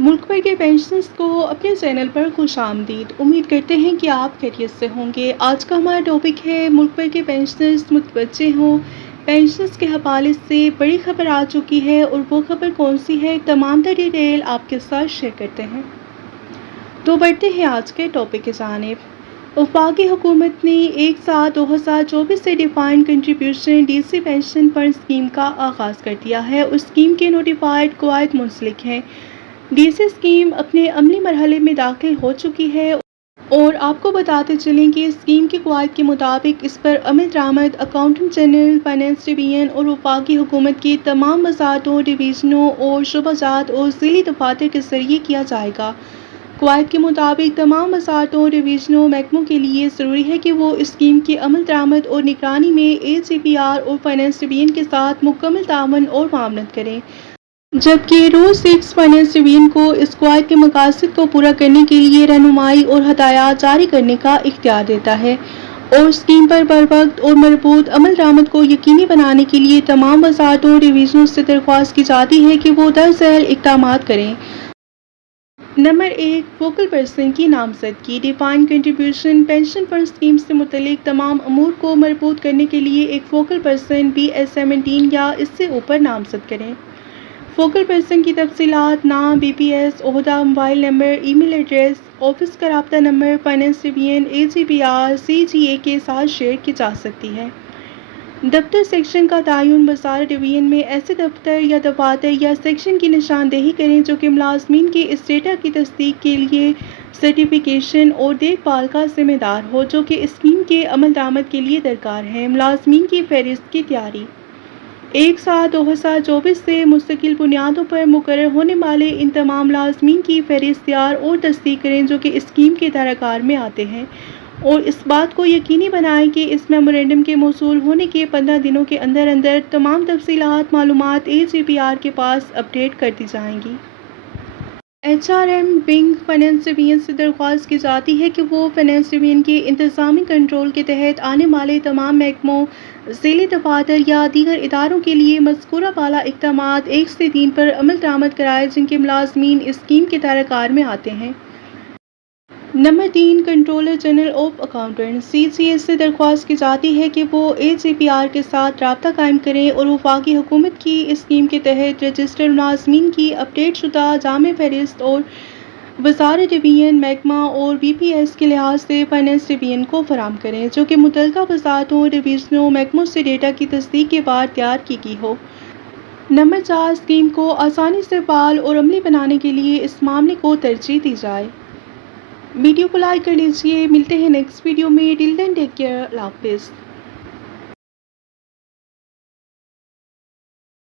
मुल्क भर के पेंशनर्स को अपने चैनल पर खुशामदीद। उम्मीद करते हैं कि आप खैरियत से होंगे। आज का हमारा टॉपिक है मुल्क भर के पेंशनर्स मुतवज्जे हों। पेंशनर्स के हवाले से बड़ी खबर आ चुकी है और वो खबर कौन सी है, तमाम तर डिटेल आपके साथ शेयर करते हैं। तो बढ़ते हैं आज के टॉपिक की जानिब। वफाकी हुकूमत ने 1/7/2024 से defined contribution DC pension fund scheme का आगाज़ कर दिया है और स्कीम के नोटिफाइड कवायद मुंसलिक हैं। डीसी स्कीम अपने अमली मरहले में दाखिल हो चुकी है और आपको बताते चलें कि स्कीम के कवायद के मुताबिक इस पर अमल दरामद अकाउंटेंट जनरल, फाइनेंस डिवीजन और वफाकी हुकूमत की तमाम वजारतों, डिवीजनों और शुबजात और ज़िली दफातर के ज़रिए किया जाएगा। कवायद के मुताबिक तमाम वजारतों, डिवीजनों, महकमों के लिए ज़रूरी है कि वो इस स्कीम की अमल दरामद और निगरानी में AGPR और फाइनेंस डिवीजन के साथ मुकम्मल तावन और मामलत करें, जबकि रूल 6 फाइनेंस डिवीजन को इस कवायद के मकासद को पूरा करने के लिए रहनुमाई और हदायत जारी करने का इख्तियार देता है और स्कीम पर बरवक्त और मरबूत अमल दरामद को यकीनी बनाने के लिए तमाम वजारतों, डिवीजनों से दरख्वास्त की जाती है कि वो दरअसल इक़दामात करें। नंबर 1, फोकल पर्सन की नामजदगी। Defined contribution pension fund scheme से मुतल्लिक तमाम अमूर को मरबूत करने के लिए एक फोकल पर्सन BS17 या इससे ऊपर नामजद करें। फोकल पर्सन की तफसीलात नाम, BPS, ओहदा, mobile number, email address, office का राब्ता number, finance division, AGPR, CGA के साथ शेयर की जा सकती है। दफ्तर सेक्शन का तयन। वज़ारत डिवीजन में ऐसे दफ्तर या दफातर या सेक्शन की निशानदेही करें जो कि मुलाजमीन के इस डेटा की तस्दीक के लिए सर्टिफिकेशन और देखभाल का जिम्मेदार हो, जो कि स्कीम के अमल दरामद के लिए दरकार है। मुलाजमीन की फहरिस्त की तैयारी। 1/7/2024 से मुस्तकिल बुनियादों पर मुकर्रर होने वाले इन तमाम मुलाजमीन की फहरिस्त तैयार और तस्दीक करें जो कि स्कीम के दायराकार में आते हैं और इस बात को यकीनी बनाएं कि इस मेमोरेंडम के मौसूल होने के 15 दिनों के अंदर अंदर तमाम तफसीलात मालूमात AGPR के पास अपडेट कर दी जाएंगी। HRM विंग फाइनेंस डिवीजन से दरख्वास्त की जाती है कि वो फाइनेंस डिवीजन के इंतज़ामी कंट्रोल के तहत आने वाले तमाम महकमों, ज़िली दफातर या दीगर इदारों के लिए मज़कूरा बाला इक़दामात 1 से 3 पर अमल दरामद कराए जिनके मुलाजमीन इस स्कीम के दायराकार में आते हैं। Number 3, controller general of accountant CGA से दरख्वास्त की जाती है कि वो AGPR के साथ राब्ता कायम करें और वफाकी हुकूमत की इस स्कीम के तहत रजिस्टर्ड मुलाजमीन की अपडेट शुदा जामे फहरिस्त और वज़ारत डिवीजन, महकमा और BPS के लिहाज से फाइनेंस डिवीजन को फराहम करें, जो कि मुतल्लिका वज़ारतों, डिवीजनों, महकमों से डेटा की तस्दीक के बाद तैयार की गई हो। नंबर 4, स्कीम को आसानी से फाल और अमली बनाने के लिए इस मामले को तरजीह दी जाए। वीडियो को लाइक कर लीजिए। मिलते हैं नेक्स्ट वीडियो में। Till then take care. अल्लाह हाफिज़।